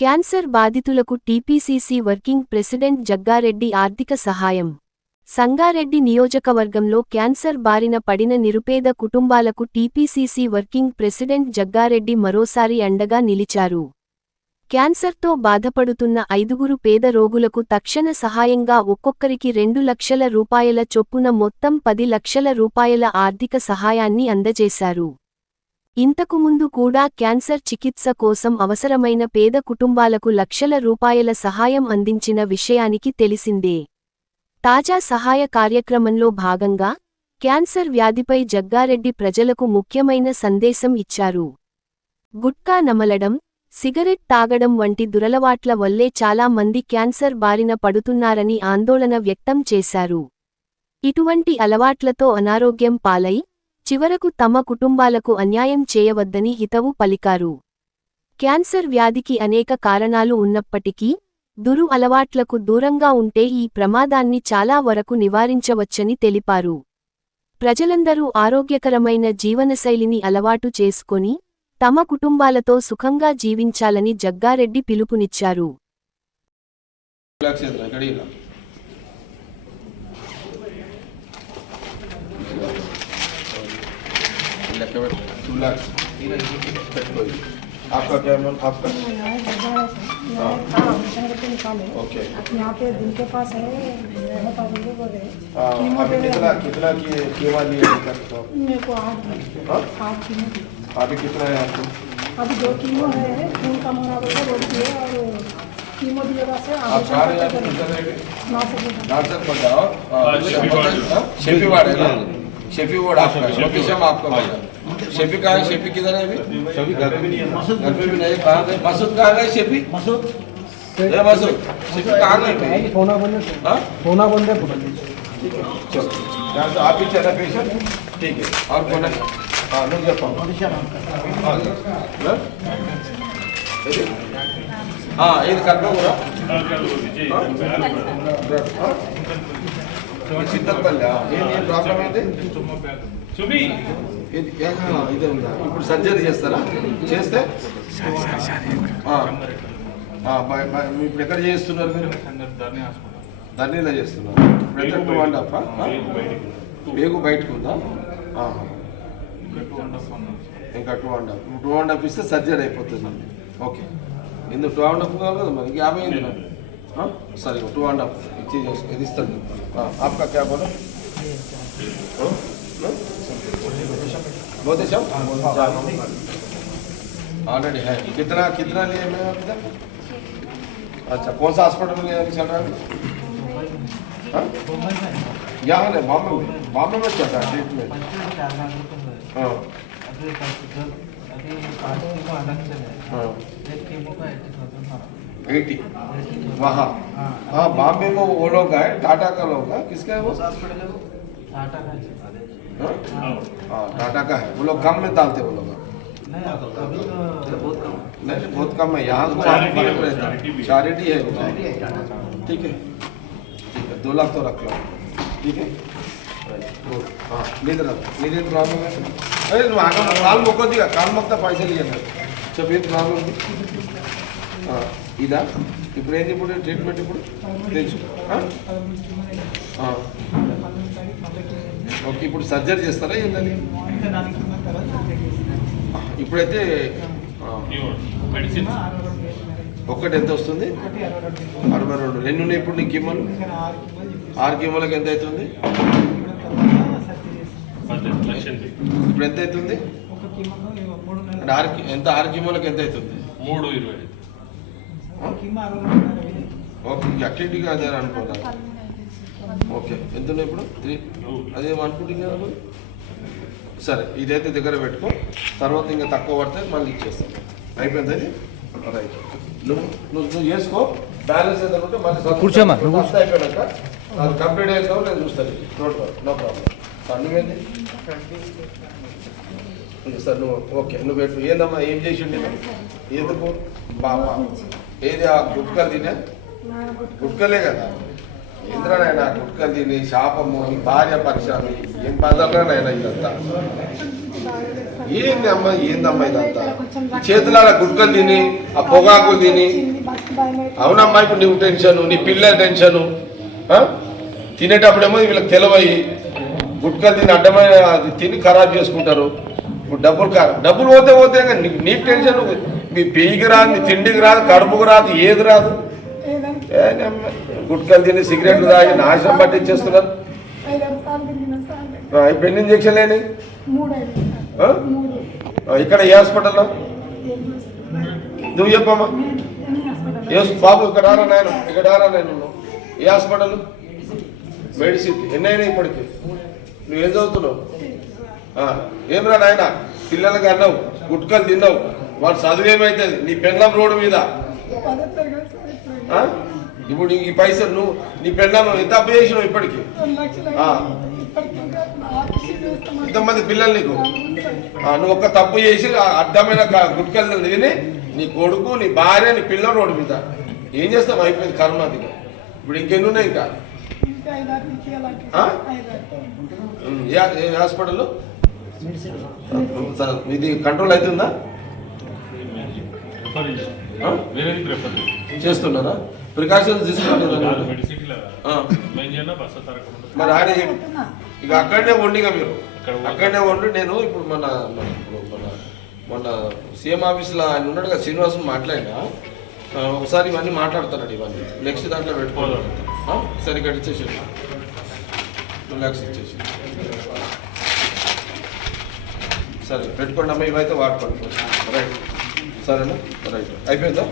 Cancer బాధితులకు TPCC working president Jaggareddy ఆర్థిక సహాయం. సంగారెడ్డి నియోజకవర్గంలో క్యాన్సర్ బారిన పడిన నిరుపేద కుటుంబాలకు టీపీసీసీ వర్కింగ్ ప్రెసిడెంట్ జగ్గారెడ్డి మరోసారి అండగా నిలిచారు. క్యాన్సర్తో బాధపడుతున్న 5 పేద రోగులకు తక్షణ సహాయంగా ఒక్కొక్కరికి 2 లక్షల రూపాయల చొప్పున మొత్తం 10 లక్షల రూపాయల ఆర్థిక సహాయాన్ని అందజేశారు. ఇంతకుముందు కూడా క్యాన్సర్ చికిత్స కోసం అవసరమైన పేద కుటుంబాలకు లక్షల రూపాయల సహాయం అందించిన విషయానికి తెలిసిందే. తాజా సహాయ కార్యక్రమంలో భాగంగా క్యాన్సర్ వ్యాధిపై జగ్గారెడ్డి ప్రజలకు ముఖ్యమైన సందేశం ఇచ్చారు. గుట్కా నమలడం, సిగరెట్ తాగడం వంటి దురలవాట్ల వల్లే చాలా మంది క్యాన్సర్ బారిన పడుతున్నారని ఆందోళన వ్యక్తం చేశారు. ఇటువంటి అలవాట్లతో అనారోగ్యం పాలై చివరకు తమ కుటుంబాలకు అన్యాయం చేయవద్దని హితవు పలికారు. క్యాన్సర్ వ్యాధికి అనేక కారణాలు ఉన్నప్పటికీ దురు అలవాట్లకు దూరంగా ఉంటే ఈ ప్రమాదాన్ని చాలా వరకు నివారించవచ్చని తెలిపారు. ప్రజలందరూ ఆరోగ్యకరమైన జీవనశైలిని అలవాటు చేసుకొని తమ కుటుంబాలతో సుఖంగా జీవించాలని జగ్గారెడ్డి పిలుపునిచ్చారు. आपका क्या नाम आपका? ओके यहाँ पे दिल के पास है अभी कितना कीमा लिए मेरे को 8 कीमो। अभी कितना है आपको? अभी 2 कीमो है, खून का मना बोलती है और कीमो दिएगा से आप खा रहे हैं नार्सर पर जाओ शेफी वार्ड है ना, शेफी वार्ड आपका लोकेशन आपका बोला शेफी कहाँ है? शेफी किधर है अभी? शेफी घर पे भी नहीं है, घर पे भी नहीं। कहाँ गए मसूद? कहाँ गए शेफी? मसूद ये मसूद शेफी कहाँ गए? फोना बंद है, फोना बंद है। ठीक है चलो यहाँ से आप ही चला पेशेंट ठीक है और कौन है? हाँ लोग जब हाँ ये कर दो पूरा చింతపల్లి ఏం ప్రాబ్లం అయితే ఇదే ఉందా? ఇప్పుడు సర్జరీ చేస్తారా? చేస్తే ఇప్పుడు ఎక్కడ చేస్తున్నారు మీరు? ధర్నీలో చేస్తున్నారు. ఇప్పుడు ఎంత 2.5 బేగు బయటకు ఉందా? ఇంకా 2.5 ఇస్తే సర్జరీ అయిపోతుంది. ఓకే ఇందుకు 2.5 కావాలి కదా మరి 50 అయింది నాకు సరే 2.5 ఇచ్చి ఇది ఇస్తాను. आपका क्या बोला? बहुत अच्छा ऑलरेडी है। कितना लिए मैं अभी तक? अच्छा कौन सा हॉस्पिटल में चल रहा है? यहाँ नहीं बॉम्बे में चल रहा है ट्रीटमेंट। हाँ वहाँ हाँ बॉम्बे में वो लोग है, टाटा का लोग है। किसका है वो? हॉस्पिटल है वो टाटा का है। हाँ टाटा का है। वो लोग कम में डालते वो लोग नहीं बहुत कम है। यहाँ को फर्क रहता है, चैरिटी है ठीक है 2 लाख तो रख लो ठीक है। हाँ नींद प्रॉब्लम है अरे काल मोको दिया काल मोकता पैसे लिए जब ये प्रॉब्लम ఇదా ఇప్పుడు ఏంది? ఇప్పుడు ట్రీట్మెంట్ ఇప్పుడు తెలుసు. ఓకే ఇప్పుడు సర్జరీ చేస్తారా ఏంటని? ఇప్పుడైతే ఒక్కటి ఎంత వస్తుంది? 62. ఎన్ని ఉన్నాయి ఇప్పుడు నీకు కీమోలు? 6 కీమోలకు ఎంత అవుతుంది? ఇప్పుడు ఎంత అవుతుంది? ఎంత 6 కీమోలకు ఎంత అవుతుంది? 3.20 ఓకే యాక్టివిటీగా అదే అనుకోవాలి. ఓకే ఎంత ఇప్పుడు 3 అదే అనుకుంటుంది కదా. సరే ఇదైతే దగ్గర పెట్టుకో, తర్వాత ఇంకా తక్కువ పడితే మళ్ళీ ఇచ్చేస్తాం. అయిపోయింది అది రైట్. నువ్వు చేసుకో బ్యాలెన్స్ ఎంత ఉంటే మళ్ళీ కూర్చోమా అయిపోయాక అది కంప్లీట్ అయిన తర్వాత నేను చూస్తాను. No problem. నువ్వేంది సార్ నువ్వు ఓకే నువ్వు పెట్టు. ఏందమ్మా ఏం చేసి ఉండే ఎందుకు బాబా ఏది ఆ గుట్కలు తినే? గుట్కలే కదా ఇంద్రనైనా గుట్కలు తిని శాపము ఈ భార్య పరిశ్రమ ఏం బాధలనైనా ఇదంతా ఏందమ్మా ఇదంతా ఈ చేతులాల గుట్కలు తిని ఆ పొగాకులు తిని అవునమ్మా ఇప్పుడు నువ్వు టెన్షను నీ పిల్లల టెన్షను తినేటప్పుడేమో వీళ్ళకి తెలవయి గుట్కలు తిని అడ్డమైన అది తిని ఖరాబ్ చేసుకుంటారు. ఇప్పుడు డబ్బులు పోతే నీకు టెన్షన్ మీ పెయ్యికి రాదు మీ తిండికి రాదు కడుపుకు రాదు ఏది రాదు. గుట్కలు తిని సిగరెట్లు తాగి నాశనం పట్టించేస్తున్నారు. ఇప్పుడు ఎన్ని ఇంజక్షన్ లేని ఇక్కడ ఏ హాస్పిటల్లో నువ్వు చెప్పమ్మా ఏ బాబు ఇక్కడ రారా నేను ఏ హాస్పిటల్ మెడిసిన్ ఎన్నైనా ఇప్పటికి నువ్వేం చదువుతున్నావు ఏం రా నాయన పిల్లలకి అన్నావు గుట్కలు తిన్నావు వాడు చదువు ఏమవుతుంది నీ పెళ్ళం రోడ్డు మీద ఇప్పుడు ఈ పైసలు నువ్వు నీ పెళ్ళం ఎంత అప్పు చేసినావు ఇప్పటికి ఇంతమంది పిల్లలు నీకు నువ్వు ఒక్క తప్పు చేసి అడ్డమైన గుట్కలు తిని నీ కొడుకు నీ భార్య నీ పిల్లలు రోడ్డు మీద ఏం చేస్తావు అయిపోయింది కర్మది. ఇప్పుడు ఇంకెన్ని ఉన్నాయి ఇంకా ఏ హాస్పిటల్లో ఇది కంట్రోల్ అవుతుందా చేస్తున్నారా ప్రికాషన్స్ తీసుకుంటున్నారా మరి ఆయన ఇక అక్కడనే వండిగా మీరు అక్కడనే వండి నేను ఇప్పుడు మన సీఎం ఆఫీస్లో ఆయన ఉన్నాడు కదా శ్రీనివాసం మాట్లాడినా ఒకసారి ఇవన్నీ మాట్లాడుతున్నాడు ఇవన్నీ నెక్స్ట్ దాంట్లో పెట్టుకోవాలి సరే ఇక్కడ ఇచ్చేసి 2 lakhs ఇచ్చేసి సరే పెట్టుకోండి అమ్మ ఇవైతే వాడుకోండి రైట్ సరేనా రైట్ అయిపోయిందా.